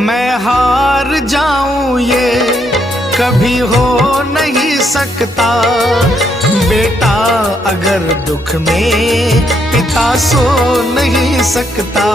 मैं हार जाऊं ये कभी हो नहीं सकता। बेटा अगर दुख में पिता सो नहीं सकता।